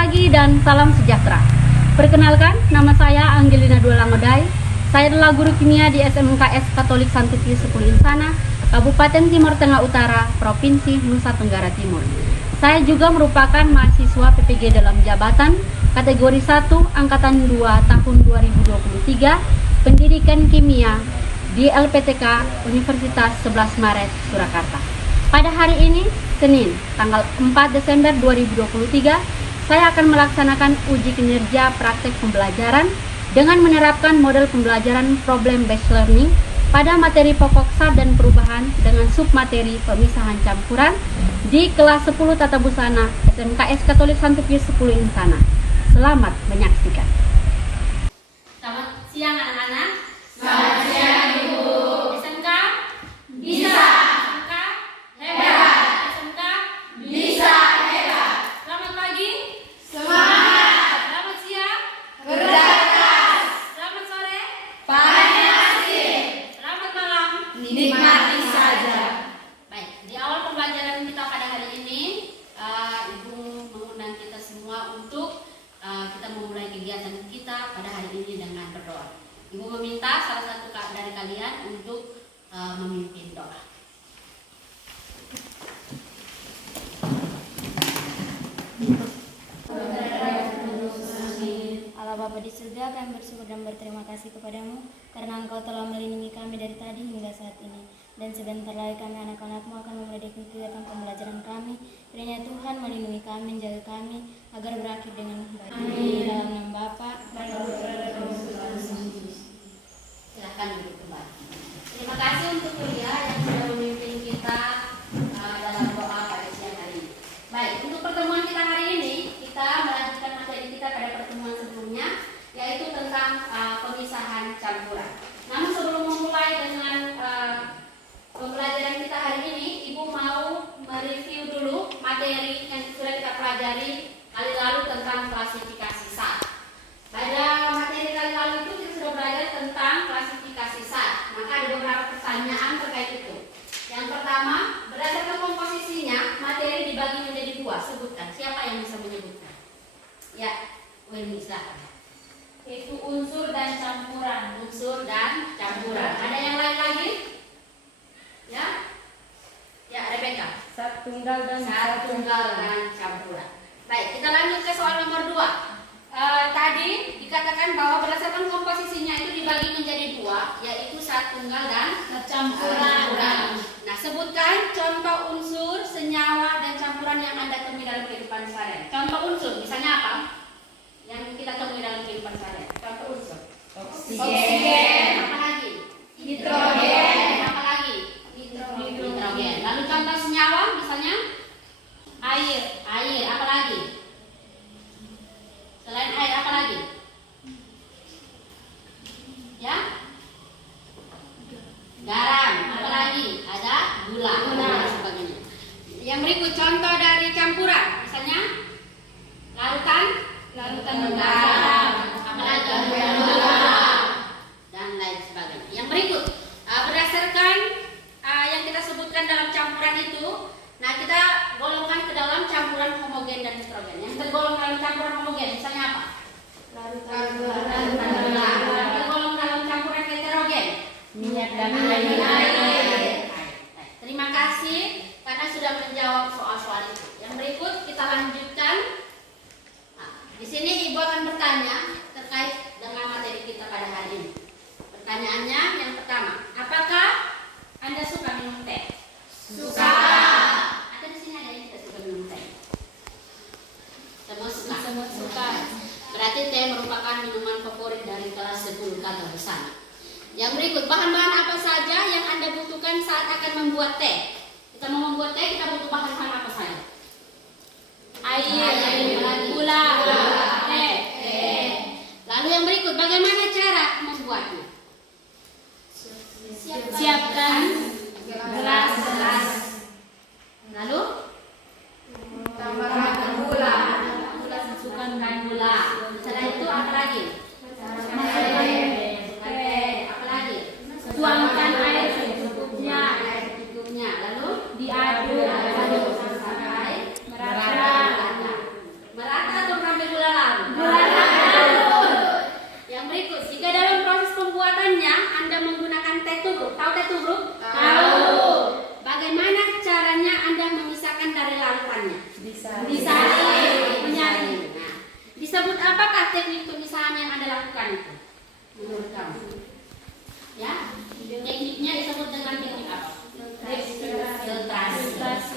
pagi dan salam sejahtera. Perkenalkan, nama saya Angelina Dualangodai. Saya adalah guru kimia di SMKS Katolik Santo Pius X Insana, Kabupaten Timur Tengah Utara, Provinsi Nusa Tenggara Timur. Saya juga merupakan mahasiswa PPG dalam jabatan kategori 1 Angkatan 2 tahun 2023, Pendidikan Kimia di LPTK Universitas 11 Maret, Surakarta. Pada hari ini, Senin, tanggal 4 Desember 2023, saya akan melaksanakan uji kinerja praktek pembelajaran dengan menerapkan model pembelajaran problem-based learning pada materi pokok SAT dan perubahan dengan submateri pemisahan campuran di kelas 10 Tata Busana SMKS Katolik Santo Pius X Insana. Selamat menyaksikan. Selamat siang anak-anak. Selamat siang Ibu. SMK Bisa. SMK hebat. SMK Bisa hebat. Selamat pagi. Semangat. Selamat siang. Kerja keras. Selamat sore. Panen hasil. Selamat malam. Nikmati saja. Baik, di awal pembelajaran kita pada hari ini, Ibu mengundang kita semua untuk kita memulai kegiatan kita pada hari ini dengan berdoa. Ibu meminta salah satu dari kalian untuk memimpin doa. Allah Bapa di surga, kami bersyukur dan berterima kasih kepadamu karena Engkau telah melindungi kami dari tadi hingga saat ini. Dan sebentar lagi kami anak-anakmu akan memulai kegiatan pembelajaran kami. Kiranya Tuhan melindungi kami, menjaga kami agar berakhir dengan baik. Amin. Dalam nama Bapa dan Roh Kudus. Silakan duduk kembali. Terima kasih untuk kuliah yang sudah memimpin kita dalam doa pada siang hari ini. Baik, untuk pertemuan kita hari ini, kita melanjutkan materi kita pada pertemuan sebelumnya, yaitu tentang pemisahan campuran. Namun sebelum memulai dengan pembelajaran kita hari ini, Ibu mau mereview dulu materi yang sudah kita pelajari kali lalu tentang klasifikasi SAT. Pada materi kali lalu itu kita sudah belajar tentang klasifikasi SAT. Maka ada beberapa pertanyaan terkait itu. Yang pertama, berdasarkan komposisinya, materi dibagi menjadi dua. Sebutkan, siapa yang bisa menyebutkan? Ya, Wendy, silakan. Itu unsur dan campuran. Unsur dan campuran. Ada yang lain lagi? Ya? Ya, Rebecca. Sat tunggal dan campuran. Baik, kita lanjut ke soal nomor 2. Tadi dikatakan bahwa berdasarkan komposisinya itu dibagi menjadi dua, yaitu sat tunggal dan campuran. Nah, sebutkan contoh unsur, senyawa, dan campuran yang Anda temui dalam kehidupan sehari-hari. Contoh unsur, misalnya apa? Yang kita temui dalam kehidupan sehari-hari. Contoh unsur. Oksigen. Apa lagi? Nitrogen. Apa lagi? Nitrogen. Lalu contoh senyawa, misalnya air. Apa lagi? Selain air, apa lagi? Ya? Garam. Apa lagi? Ada gula. Dan sebagainya. Yang berikut contoh dari campuran, misalnya larutan garam. Apa lagi? Dan lain sebagainya. Yang berikut, berdasarkan yang kita sebutkan dalam campuran itu, nah kita golongkan ke dalam campuran homogen dan heterogen. Yang tergolong dalam campuran homogen, misalnya apa? Tergolong dalam campuran heterogen, Minyak dan air. Terima kasih karena sudah menjawab soal-soal itu. Yang berikut kita lanjutkan. Nah, di sini Ibu akan bertanya terkait dengan materi kita pada hari ini. Pertanyaannya yang pertama, apakah Anda suka minum teh? Suka. Ada di sini ada yang tidak suka minum teh. Semua suka. Berarti teh merupakan minuman favorit dari kelas 10 Tata Busana. Yang berikut, bahan-bahan apa saja yang Anda butuhkan saat akan membuat teh? Kita mau membuat teh, kita butuh bahan-bahan apa saja? Air, gula, teh. Lalu yang berikut, bagaimana cara membuatnya? Siapkan gelas. Lalu tambahkan gula. masukkan gula. Setelah itu apa lagi? Apa lagi? Tuangkan air secukupnya. Lalu diaduk sampai merata. Merata atau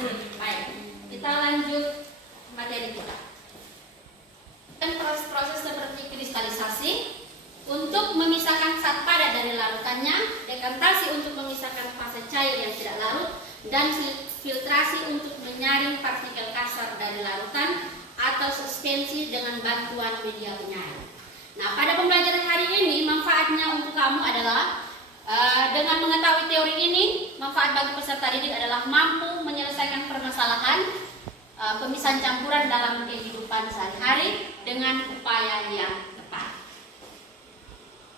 Baik, kita lanjut materi kita. Dan proses-proses seperti kristalisasi untuk memisahkan zat padat dari larutannya, dekantasi untuk memisahkan fase cair yang tidak larut, dan filtrasi untuk menyaring partikel kasar dari larutan atau suspensi dengan bantuan media penyaring. Nah, pada pembelajaran hari ini manfaatnya untuk kamu adalah dengan mengetahui teori ini, manfaat bagi peserta didik adalah mampu menyelesaikan permasalahan pemisahan campuran dalam kehidupan sehari-hari dengan upaya yang tepat.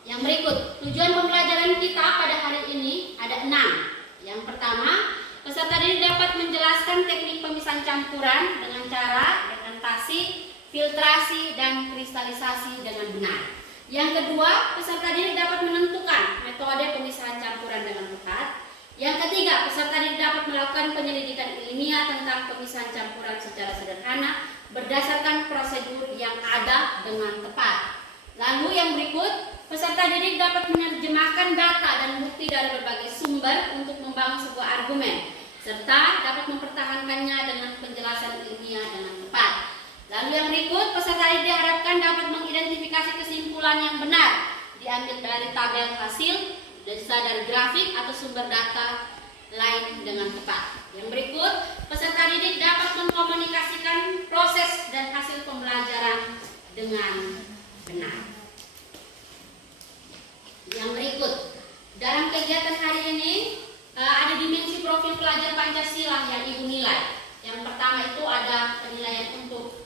Yang berikut, tujuan pembelajaran kita pada hari ini ada 6. Yang pertama, peserta didik dapat menjelaskan teknik pemisahan campuran dengan cara dekantasi, filtrasi, dan kristalisasi dengan benar. Yang kedua, peserta didik dapat menentukan metode pemisahan campuran dengan tepat. Yang ketiga, peserta didik dapat melakukan penyelidikan ilmiah tentang pemisahan campuran secara sederhana berdasarkan prosedur yang ada dengan tepat. Lalu yang berikut, peserta didik dapat menerjemahkan data dan bukti dari berbagai sumber untuk membangun sebuah argumen, serta dapat mempertahankannya dengan penjelasan ilmiah dengan tepat. Lalu yang berikut, peserta didik diharapkan dapat mengidentifikasi kesimpulan yang benar, diambil dari tabel hasil, dari grafik atau sumber data lain dengan tepat. Yang berikut, peserta didik dapat mengkomunikasikan proses dan hasil pembelajaran dengan benar. Yang berikut, dalam kegiatan hari ini ada dimensi profil pelajar Pancasila yang Ibu nilai. Yang pertama itu ada penilaian untuk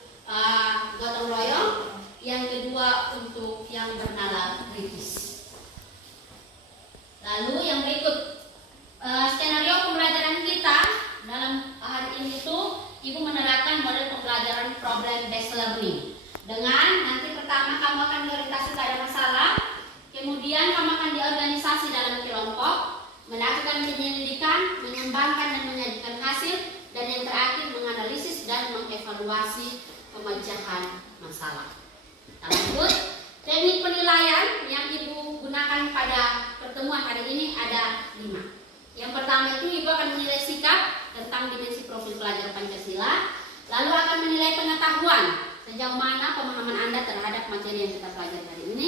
gotong royong, yang kedua untuk yang bernalar kritis. Lalu yang berikut, skenario pembelajaran kita dalam hari ini itu Ibu menerapkan model pembelajaran problem based learning. Dengan nanti pertama kamu akan diorientasi pada masalah, kemudian kamu akan diorganisasi dalam kelompok, melakukan penyelidikan, mengembangkan dan menyajikan hasil, dan yang terakhir menganalisis dan mengevaluasi pemecahan masalah. Lanjut, teknik penilaian yang Ibu gunakan pada pertemuan hari ini ada 5. Yang pertama itu Ibu akan menilai sikap tentang dimensi profil pelajar Pancasila, lalu akan menilai pengetahuan sejauh mana pemahaman Anda terhadap materi yang kita pelajari hari ini.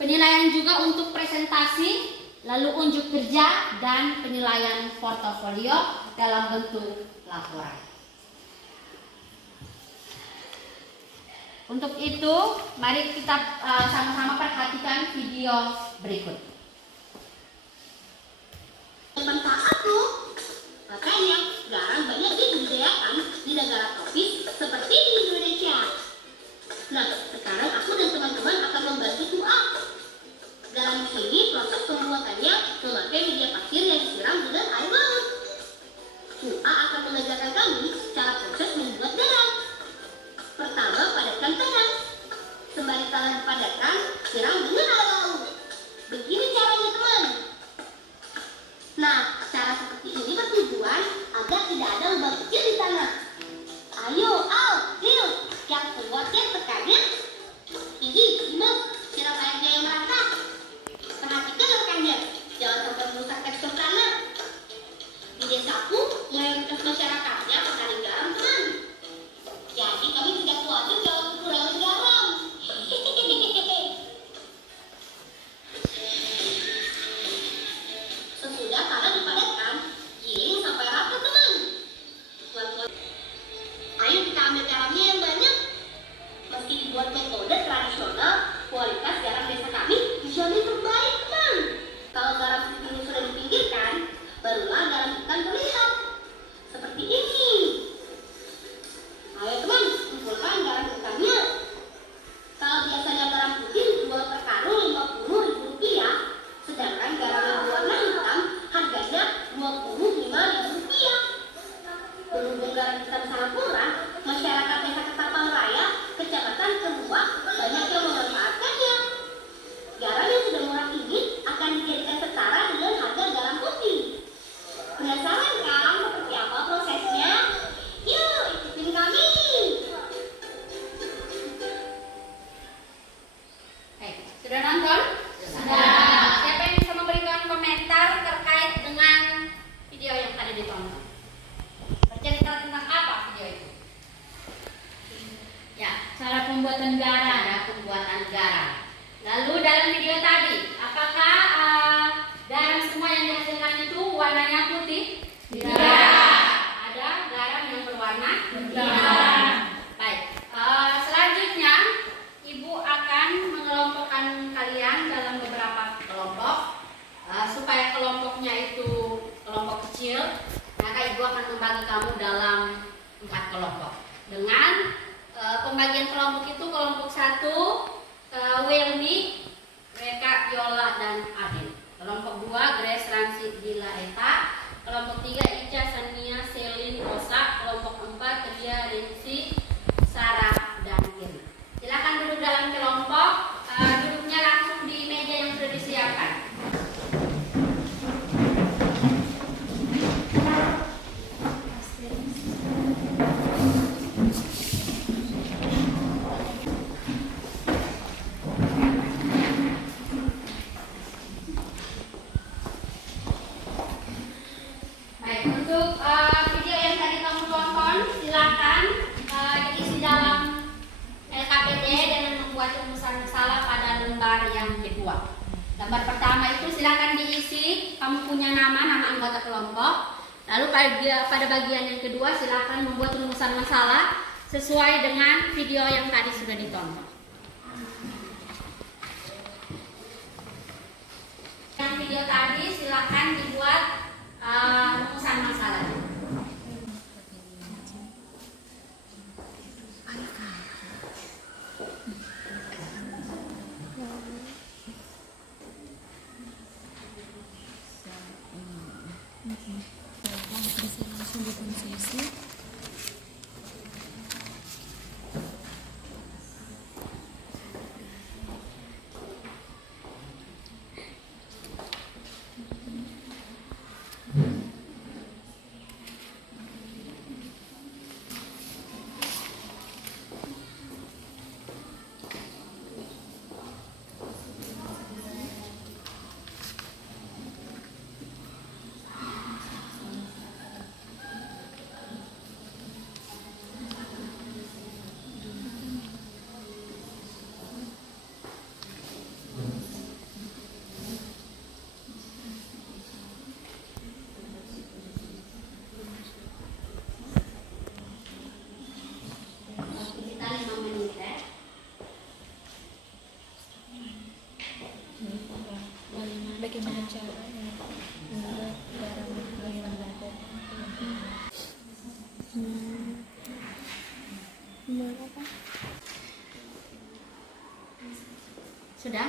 Penilaian juga untuk presentasi, lalu unjuk kerja, dan penilaian portofolio dalam bentuk laporan. Untuk itu, mari kita sama-sama perhatikan video berikut. Manfaat tuh, makanya garam banyak dibudidayakan di negara tropis seperti di Indonesia. Nah, sekarang aku dan teman-teman akan membantu doa. Garam ini proses pembuatannya memakai media pasir yang disiram dengan air laut. Doa akan mengajarkan kami cara proses membuat garam. Pertama, padatkan tangan. Sembari tangan dipadatkan, siram dengan air laut. Begini caranya, teman. Nah, cara seperti ini bertujuan agar tidak ada lubang kecil di tanah. Ayo, yuk, yang kuatnya tekannya. Ini, siram airnya yang merata. Perhatikan rekannya, jangan sampai merusak tekstur tanah. Di desaku, mayoritas masyarakatnya petani garam, teman. Jadi kami tidak khawatir kalau kekurangan garam. Sesudah tanah dipadatkan, giling sampai rata, teman. Ayo kita ambil garamnya yang banyak. Meski dibuat metode tradisional, kualitas garam desa kami dijamin terbaik, teman. Kalau garam ini sudah dipinggirkan, barulah garam ikan terlihat. Seperti ini. Ayo teman, kumpulkan garam ikannya. Kalau biasanya garam putih dijual per karung Rp50.000, sedangkan garam yang berwarna hitam harganya Rp25.000. Berhubung garam hitam sangat murah, masyarakat desa Ketapang Raya, Kecamatan Kemuak, banyak yang memanfaatkannya. Garam yang sudah murah ini akan dijadikan setara dengan harga garam putih. Penasaran kan seperti apa prosesnya? Yuk, ikutin kami. Sudah nonton? Sudah. Siapa yang bisa memberikan komentar terkait dengan video yang tadi ditonton? Bercerita. tentang apa video itu? Ya, Cara pembuatan garam. ada pembuatan garam. Lalu dalam video tadi, apakah garam semua yang dihasilkan itu warnanya putih? Tidak. Ada garam yang berwarna? Tidak. Baik. Selanjutnya, Ibu akan mengelompokkan kalian dalam beberapa kelompok supaya kelompoknya itu kelompok kecil. Maka Ibu akan membagi kamu dalam 4 kelompok. Dengan pembagian kelompok itu kelompok 1 Welmi, Reka, Yola, dan Adin. Kelompok 2 Grace, Ransi, Dila, Eta. Kelompok 3 Ica, Sania, Selin, Rosa. Kelompok 4 Ria, Rinsi, Sarah, dan Irma. Silakan duduk dalam kelompok. Duduknya langsung di meja yang sudah disiapkan. Baik, untuk video yang tadi kamu tonton, silakan diisi dalam LKPD dengan membuat rumusan masalah pada lembar yang kedua. Lembar pertama itu silakan diisi, kamu punya nama anggota kelompok. Lalu pada bagian yang kedua silakan membuat rumusan masalah sesuai dengan video yang tadi sudah ditonton. Yang video tadi silakan dibuat rumusan masalahnya. Kita 5 menit ya. Bagaimana caranya membuat garam menggunakan Sudah?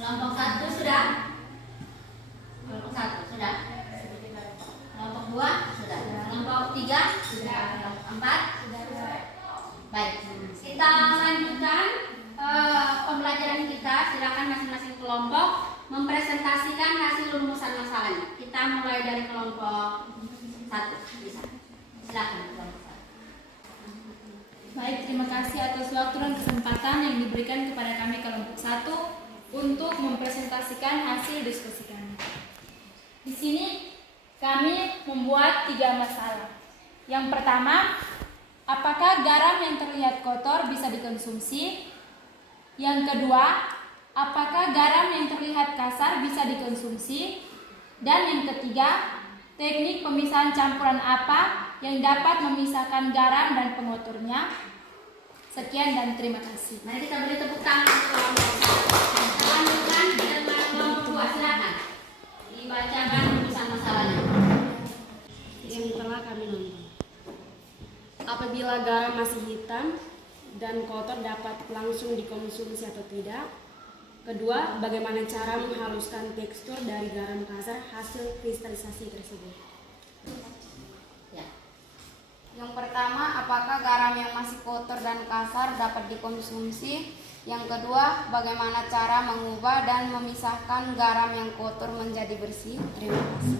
Kelompok 1 sudah? Kelompok 1 sudah? Kelompok 2 sudah? Kelompok 3 sudah? Kelompok 4 sudah? Baik, kita lanjutkan pembelajaran kita. Silakan masing-masing kelompok mempresentasikan hasil rumusan masalahnya. Kita mulai dari kelompok 1 bisa. Silakan kelompok 1. Baik, terima kasih atas waktu dan kesempatan yang diberikan kepada kami kelompok 1 untuk mempresentasikan hasil diskusi kami. Di sini kami membuat 3 masalah. Yang pertama, apakah garam yang terlihat kotor bisa dikonsumsi? Yang kedua, apakah garam yang terlihat kasar bisa dikonsumsi? Dan yang ketiga, teknik pemisahan campuran apa yang dapat memisahkan garam dan pengotornya? Sekian dan terima kasih. Mari kita beri tepuk tangan untuk kelompok 1. Lanjutkan dengan kelompok 2, silakan. Dibacakan rumusan masalahnya yang telah kami nonton. apabila garam masih hitam dan kotor dapat langsung dikonsumsi atau tidak. Kedua, bagaimana cara menghaluskan tekstur dari garam kasar hasil kristalisasi tersebut. Yang pertama, apakah garam yang masih kotor dan kasar dapat dikonsumsi? Yang kedua, bagaimana cara mengubah dan memisahkan garam yang kotor menjadi bersih? Terima kasih.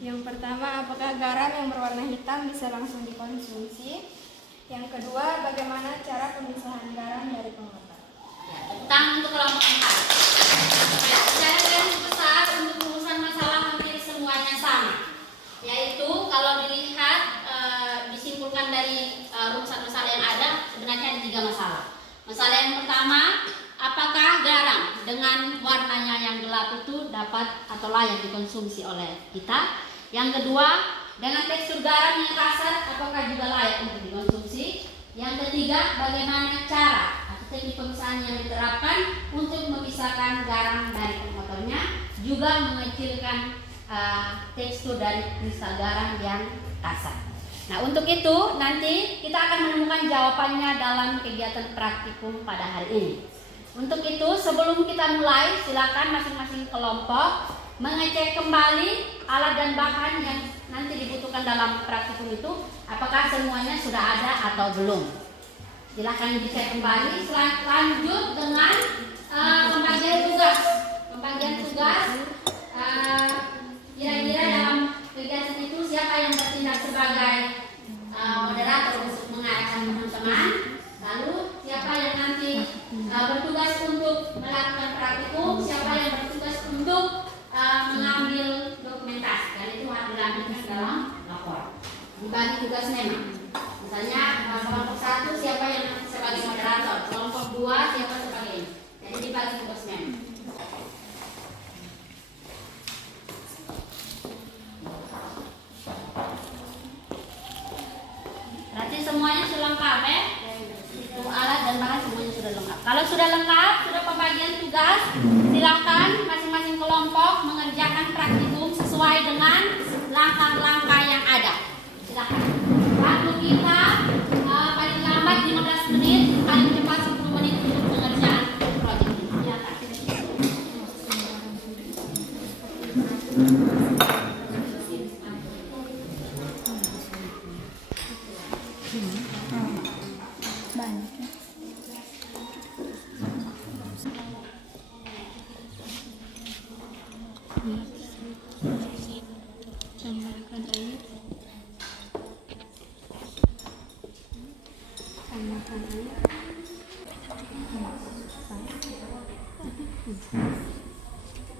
Yang pertama, apakah garam yang berwarna hitam bisa langsung dikonsumsi? Yang kedua, bagaimana cara pemisahan garam dari pengotor? Tentang untuk kelompok 4. Secara garis besar untuk urusan masalah hampir semuanya sama. Yaitu kalau dilihat disimpulkan dari rumusan masalah yang ada, sebenarnya ada 3 masalah. Masalah yang pertama, apakah garam dengan warnanya yang gelap itu dapat atau layak dikonsumsi oleh kita? Yang kedua, dengan tekstur garam yang kasar, apakah juga layak untuk dikonsumsi? Yang ketiga, bagaimana cara atau teknik pemisahan yang diterapkan untuk memisahkan garam dari pengotornya, juga mengecilkan tekstur dari kristal garam yang kasar. Nah, untuk itu nanti kita akan menemukan jawabannya dalam kegiatan praktikum pada hari ini. Untuk itu, sebelum kita mulai, silakan masing-masing kelompok mengecek kembali alat dan bahan yang nanti dibutuhkan dalam praktikum itu, apakah semuanya sudah ada atau belum. Silakan dicek kembali. Lanjut dengan pembagian tugas. Pembagian tugas kira-kira dalam kegiatan itu siapa yang bertindak sebagai moderator untuk mengarahkan teman-teman, lalu siapa yang nanti bertugas untuk melakukan praktikum, siapa yang bertugas untuk mengambil dokumentasi, dan itu harus dilakukan dalam laporan. Dibagi tugas memang. Misalnya kelompok 1 siapa yang nanti sebagai moderator, kelompok 2 siapa sebagai ini. Jadi dibagi tugas memang. Berarti semuanya sudah lengkap ya? Itu alat dan bahan semuanya sudah lengkap. Kalau sudah lengkap, sudah pembagian tugas, silakan masing-masing kelompok mengerjakan praktikum sesuai dengan langkah-langkah yang ada. Silakan. Waktu kita paling lambat 15 menit, paling cepat 10 menit untuk pengerjaan proyek ini. Silakan. Tambahkan air. Tambahkan air.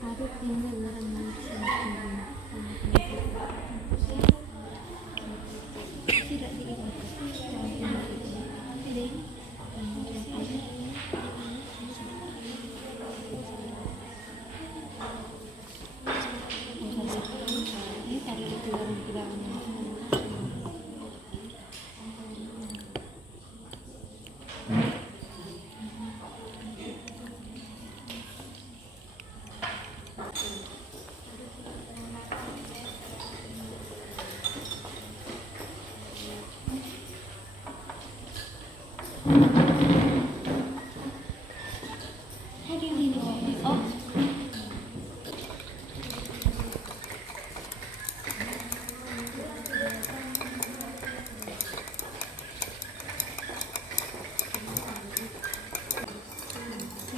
Aduk hingga garam tidak diingat.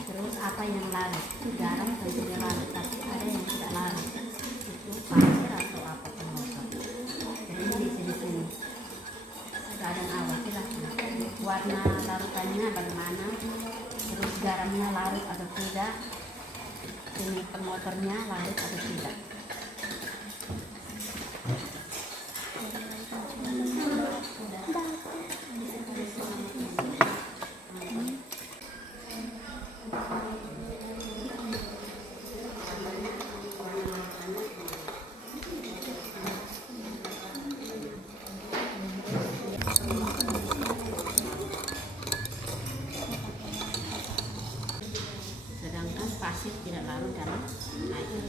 Terus apa yang larut? Itu garam tentunya larut, tapi ada yang tidak larut. Itu pasir atau apa pengotor. Jadi di sini keadaan awal silahkan. Warna larutannya bagaimana? Terus garamnya larut atau tidak? Ini pengotornya larut atau tidak? Sedangkan pasir tidak larut dalam air.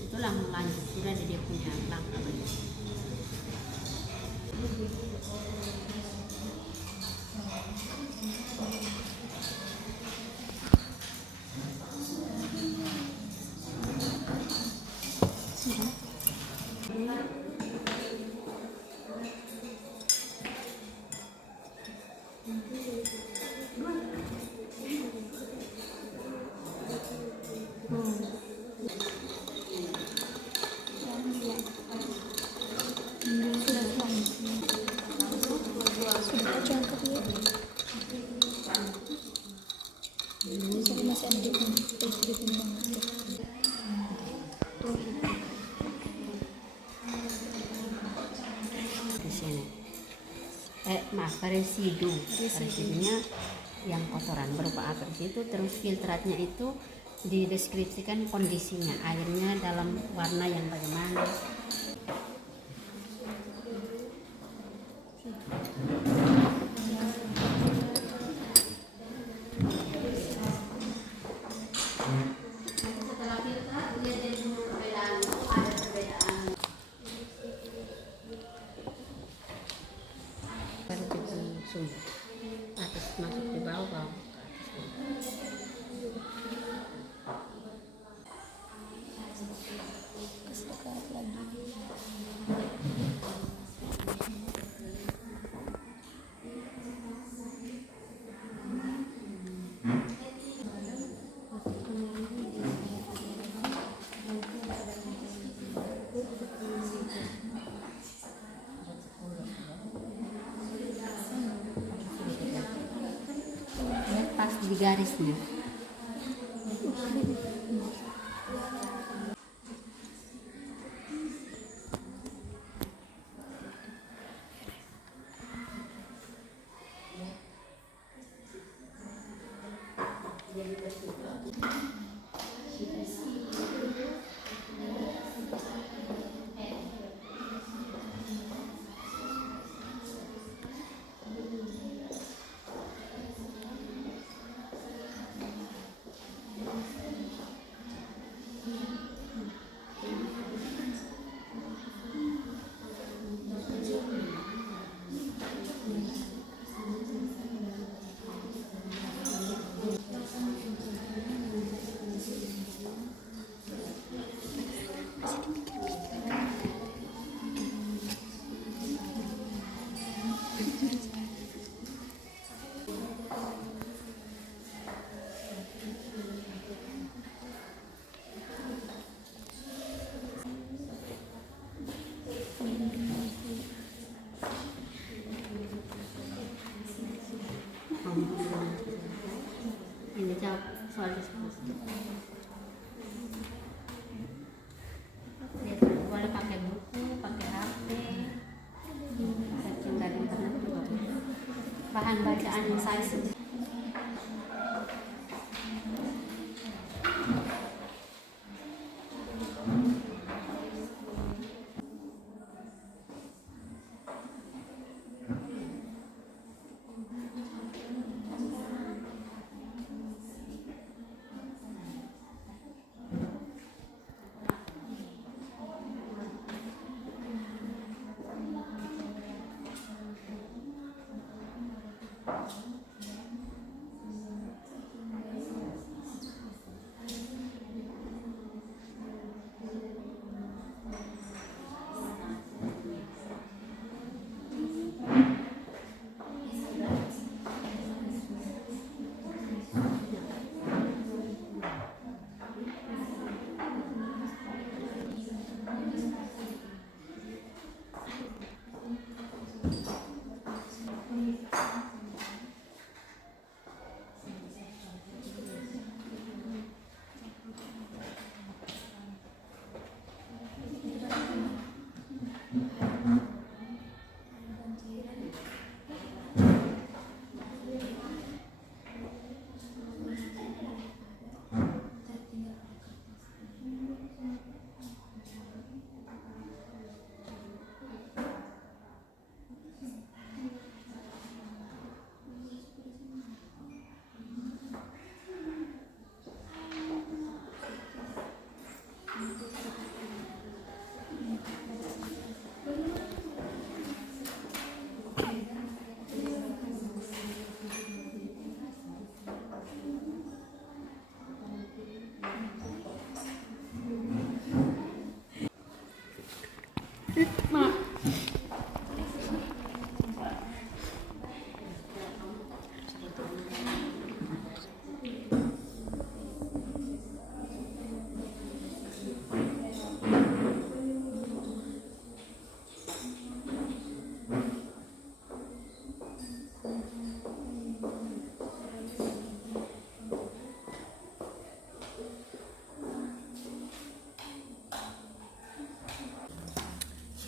Itulah melanjut sudah dia punya langkah. Di sini residunya yang kotoran berupa apa di situ, terus filtratnya itu dideskripsikan kondisinya, airnya dalam warna yang bagaimana. Setelah filter, lihat dari dulu perbedaan, ada perbedaan. Baru kita sumber atas masuk di bawah. Lihat pas di garisnya. Ini jawab soal diskusi. Lihat, boleh pakai buku, pakai HP, searching dari internet juga boleh. Bahan bacaan yang saya sendiri.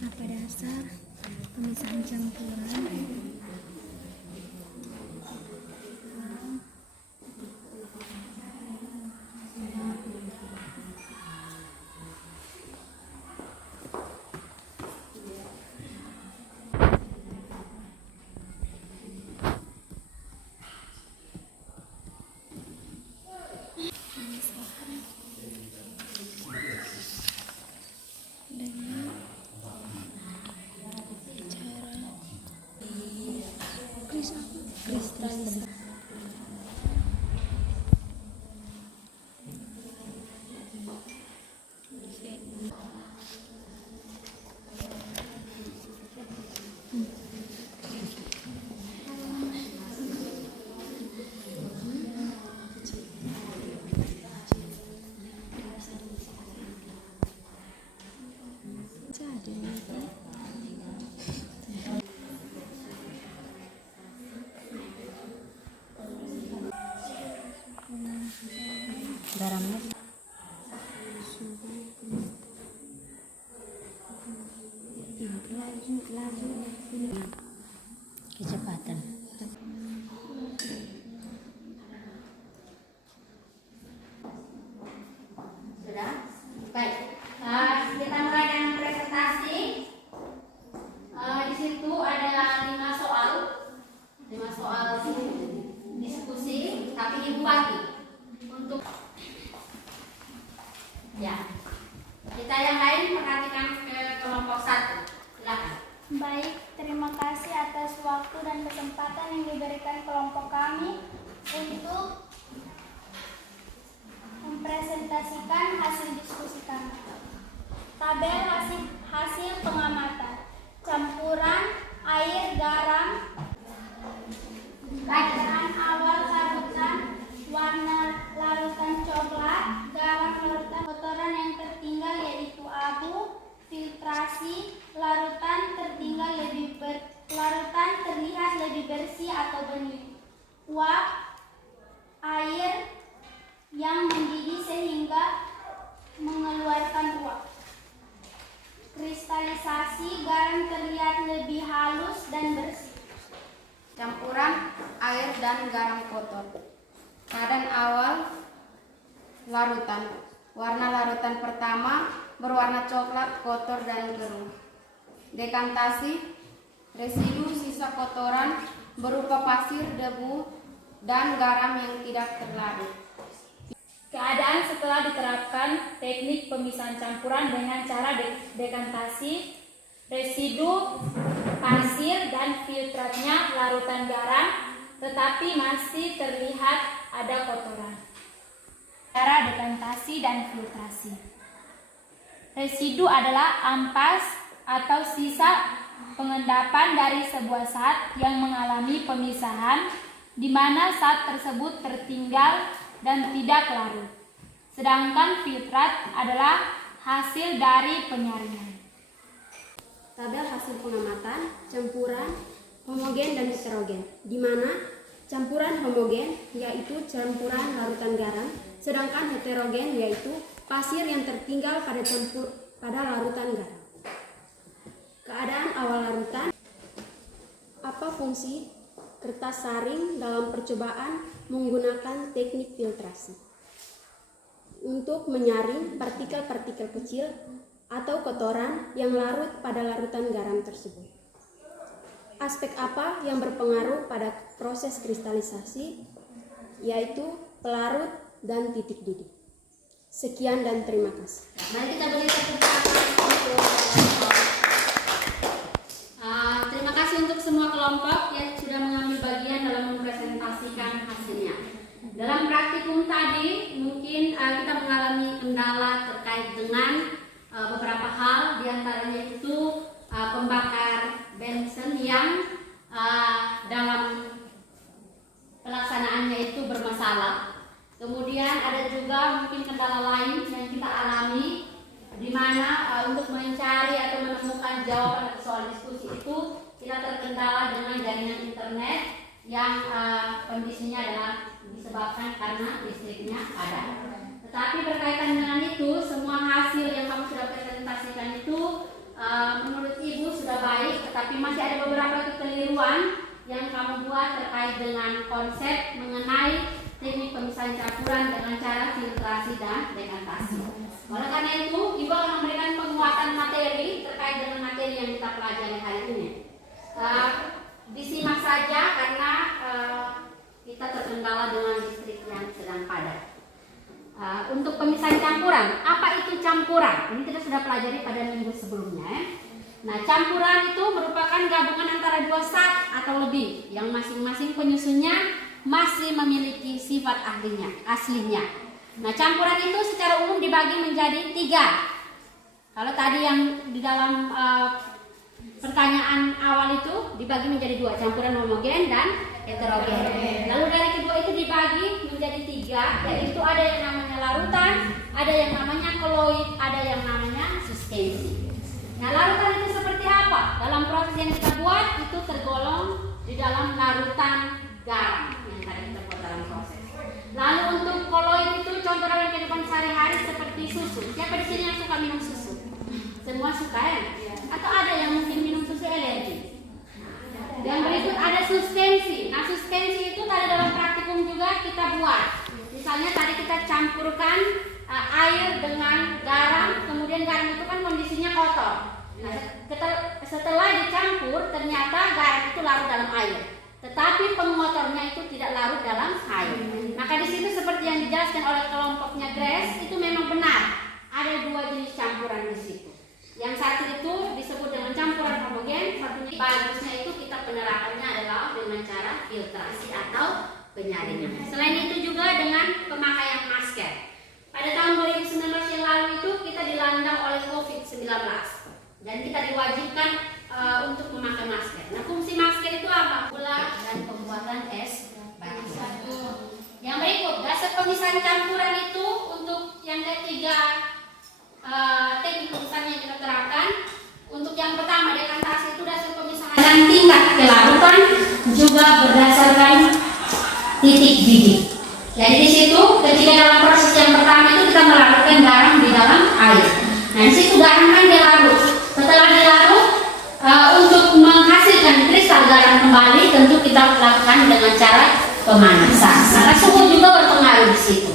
Apa dasar pemisahan campuran? Kristalisasi. Garamnya kecepatan. Sudah? Baik. Kita mulai dengan presentasi. Di situ ada 5 soal. 5 soal diskusi, tapi dibagi untuk ya. Kita yang lain perhatikan ke kelompok 1. Silakan. Baik, terima kasih atas waktu dan kesempatan yang diberikan kelompok kami untuk mempresentasikan hasil diskusi kami. Tabel hasil pengamatan campuran air garam, bacaan awal larutan, warna larutan coklat, garam larutan, kotoran yang tertinggal yaitu abu, filtrasi, larutan terlihat lebih bersih atau bening, uap, air yang mendidih sehingga mengeluarkan uap, kristalisasi, garam terlihat lebih halus dan bersih. Campuran air dan garam kotor. Keadaan awal larutan. Warna larutan pertama berwarna coklat, kotor dan keruh. Dekantasi, residu sisa kotoran berupa pasir, debu, dan garam yang tidak terlarut. Keadaan setelah diterapkan teknik pemisahan campuran dengan cara dekantasi, residu pasir dan filtratnya larutan garam, tetapi masih terlihat ada kotoran. Cara dekantasi dan filtrasi. Residu adalah ampas atau sisa pengendapan dari sebuah zat yang mengalami pemisahan, di mana zat tersebut tertinggal dan tidak larut. Sedangkan filtrat adalah hasil dari penyaringan. Tabel hasil pengamatan campuran homogen dan heterogen, di mana campuran homogen yaitu campuran larutan garam, sedangkan heterogen yaitu pasir yang tertinggal pada larutan garam. Keadaan awal larutan. Apa fungsi kertas saring dalam percobaan menggunakan teknik filtrasi? Untuk menyaring partikel-partikel kecil atau kotoran yang larut pada larutan garam tersebut. Aspek apa yang berpengaruh pada proses kristalisasi? Yaitu pelarut dan titik didih. Sekian dan terima kasih. Mari kita beri tepuk tangan untuk terima kasih untuk semua kelompok yang sudah mengambil bagian dalam mempresentasikan hasilnya. Dalam praktikum tadi mungkin kita mengalami kendala terkait dengan beberapa hal, diantaranya itu pembakar bensin yang dalam pelaksanaannya itu bermasalah. Kemudian ada juga mungkin kendala lain yang kita alami, di mana untuk mencari atau menemukan jawaban soal diskusi itu kita terkendala dengan jaringan internet yang kondisinya adalah disebabkan karena listriknya ada. Tetapi berkaitan dengan itu, semua hasil yang kamu sudah presentasikan itu menurut Ibu sudah baik, tetapi masih ada beberapa kekeliruan yang kamu buat terkait dengan konsep mengenai teknik pemisahan campuran dengan cara filtrasi dan dekantasi. Oleh karena itu, Ibu akan memberikan penguatan materi terkait dengan materi yang kita pelajari hari ini. Disimak saja karena kita terkendala dengan listrik yang sedang padat. Untuk pemisahan campuran, apa itu campuran? Ini kita sudah pelajari pada minggu sebelumnya ya. Nah, campuran itu merupakan gabungan antara dua zat atau lebih yang masing-masing penyusunnya masih memiliki sifat aslinya. Nah, campuran itu secara umum dibagi menjadi 3. Kalau tadi yang di dalam pertanyaan awal itu dibagi menjadi 2, campuran homogen dan heterogen. Lalu dari kedua itu dibagi menjadi 3, yaitu ada yang namanya larutan, ada yang namanya koloid, ada yang namanya suspensi. Nah, larutan itu seperti apa? Dalam proses yang kita buat itu tergolong di dalam larutan garam yang tadi kita buat dalam proses. Lalu untuk koloid itu contoh dalam kehidupan sehari-hari seperti susu. Siapa di sini yang suka minum susu? Semua suka ya? Atau ada yang mungkin minum susu alergi? Yang berikut ada suspensi. Nah, suspensi itu tadi dalam praktikum juga kita buat. Misalnya tadi kita campurkan air dengan garam, kemudian garam itu kan kondisinya kotor. Nah, setelah dicampur ternyata garam itu larut dalam air. Tetapi pengotornya itu tidak larut dalam air. Maka di situ seperti yang dijelaskan oleh kelompoknya Grace itu memang benar. Ada 2 jenis campuran di situ. Yang satu itu disebut dengan campuran homogen, satunya bagusnya itu kita penerapannya adalah dengan cara filtrasi atau penyaringan. Selain itu juga dengan pemakaian masker. Pada tahun 2019 yang lalu itu kita dilanda oleh COVID-19 dan kita diwajibkan untuk memakai masker. Nah, fungsi masker itu apa? Pula dan pembuatan es batu. Yang berikut, dasar pemisahan campuran itu untuk yang ketiga teknik pemisahan yang kita terapkan. Untuk yang pertama, dekantasi itu dasar pemisahan dan tingkat kelarutan juga berdasarkan titik didih. Jadi di situ ketika dalam proses yang pertama itu kita melarutkan garam di dalam air. Nah, di situ garam kan dilarut. Setelah dilarut untuk menghasilkan kristal garam kembali tentu kita lakukan dengan cara pemanasan. Maka suhu juga berpengaruh di situ.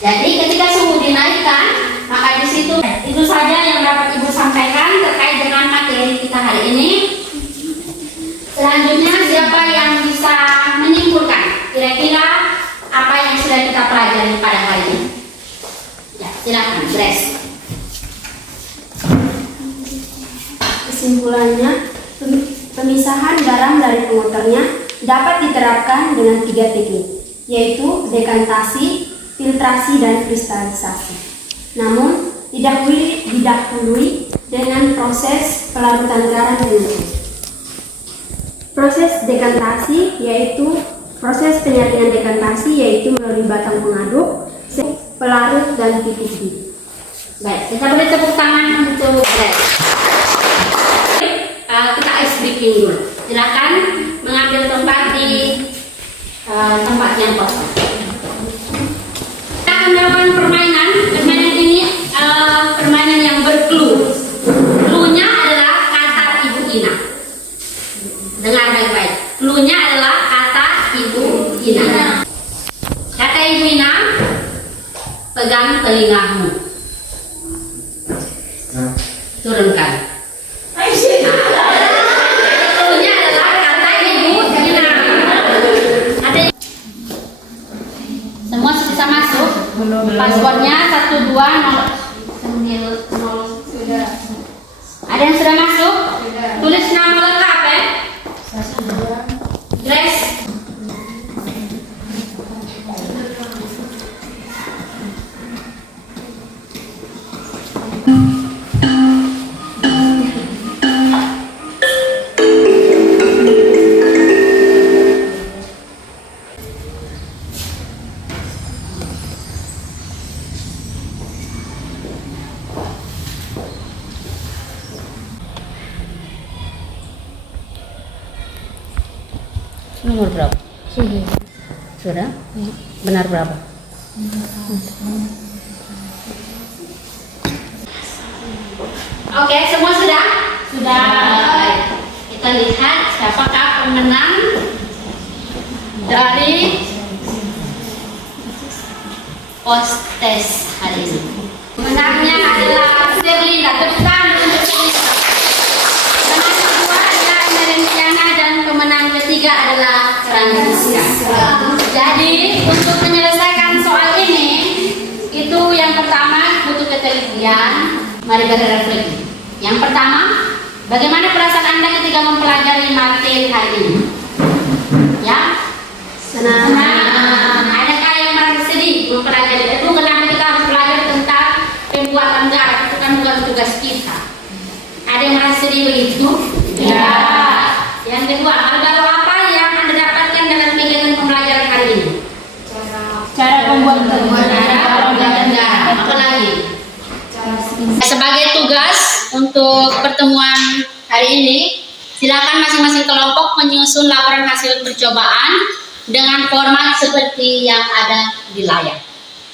Jadi ketika suhu dinaikkan, maka di situ itu saja yang dapat Ibu sampaikan terkait dengan materi kita hari ini. Selanjutnya siapa yang bisa menyimpulkan kira-kira apa yang sudah kita pelajari pada hari ini? Ya, silakan, Grace. Kesimpulannya, pemisahan garam dari pengotornya dapat diterapkan dengan 3 teknik, yaitu dekantasi, filtrasi, dan kristalisasi. Namun, didahului dengan proses pelarutan garam dulu. Proses dekantasi yaitu proses penyaringan dekantasi yaitu melalui batang pengaduk, pelarut, dan titik didih. Baik, kita beri tepuk tangan untuk Grace. Kita ice breaking dulu. Silakan mengambil tempat di tempat yang kosong. Kita akan melakukan permainan. Permainan ini permainan yang berclue. Clue-nya adalah kata Ibu Ina. Dengar baik-baik. Clue-nya adalah kata Ibu Ina. Kata Ibu Ina, pegang telingamu. Turunkan. Clue-nya adalah kata Ibu Ina. Semua bisa masuk. Passwordnya 12009. Ada yang sudah masuk? Tulis nama lengkap ya. Grace. Nomor berapa? Sudah? Benar berapa? Oke, semua sudah? Sudah. Baik. Kita lihat siapakah pemenang dari post test hari ini. Pemenangnya adalah Serlina. Tepuk tangan untuk Serlina. Pemenang kedua adalah Emerensiana dan pemenang ketiga adalah Francisca. Jadi untuk menyelesaikan soal ini, itu yang pertama butuh ketelitian. Mari berrefleksi. Yang pertama, bagaimana perasaan Anda ketika mempelajari materi hari ini? Ya, senang. Adakah yang merasa sedih mempelajari itu? Kenapa kita harus belajar tentang pembuatan garam? Itu kan bukan tugas kita. Ada yang merasa sedih begitu? Ya. Yang kedua, hal baru apa yang Anda dapatkan dalam kegiatan pembelajaran hari ini? Cara pembuatan garam. Apa lagi? Sebagai tugas untuk pertemuan hari ini, silakan masing-masing kelompok menyusun laporan hasil percobaan dengan format seperti yang ada di layar.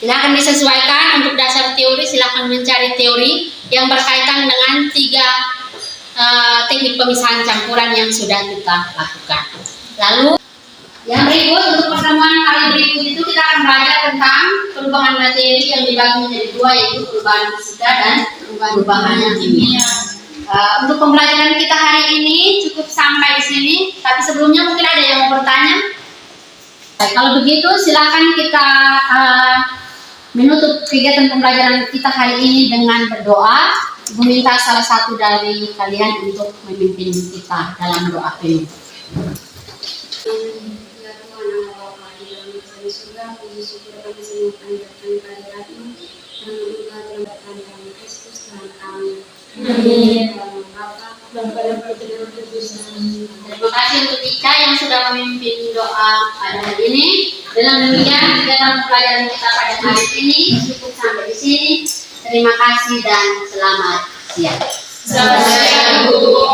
Silakan disesuaikan. Untuk dasar teori, silakan mencari teori yang berkaitan dengan 3 teknik pemisahan campuran yang sudah kita lakukan. Lalu yang berikut, untuk pertemuan kali berikut itu kita akan belajar tentang perubahan materi yang dibagi menjadi 2, yaitu perubahan fisika dan perubahan kimia. Untuk pembelajaran kita hari ini cukup sampai di sini. Tapi sebelumnya mungkin ada yang mau bertanya. Baik, kalau begitu silakan kita menutup kegiatan pembelajaran kita hari ini dengan berdoa. Ibu minta salah satu dari kalian untuk memimpin kita dalam doa penuh. Ya Tuhan Allah Bapa di dalam surga, puji syukur kami semua panjatkan kehadirat-Mu karena Engkau telah berkata Kristus Tuhan kami. Amin. Bapa dan pada pertemuan kudus. Terima kasih untuk Ika yang sudah memimpin doa pada hari ini. Dengan demikian kegiatan pembelajaran kita pada hari ini cukup sampai di sini. Terima kasih dan selamat siang. Selamat siang, Bu.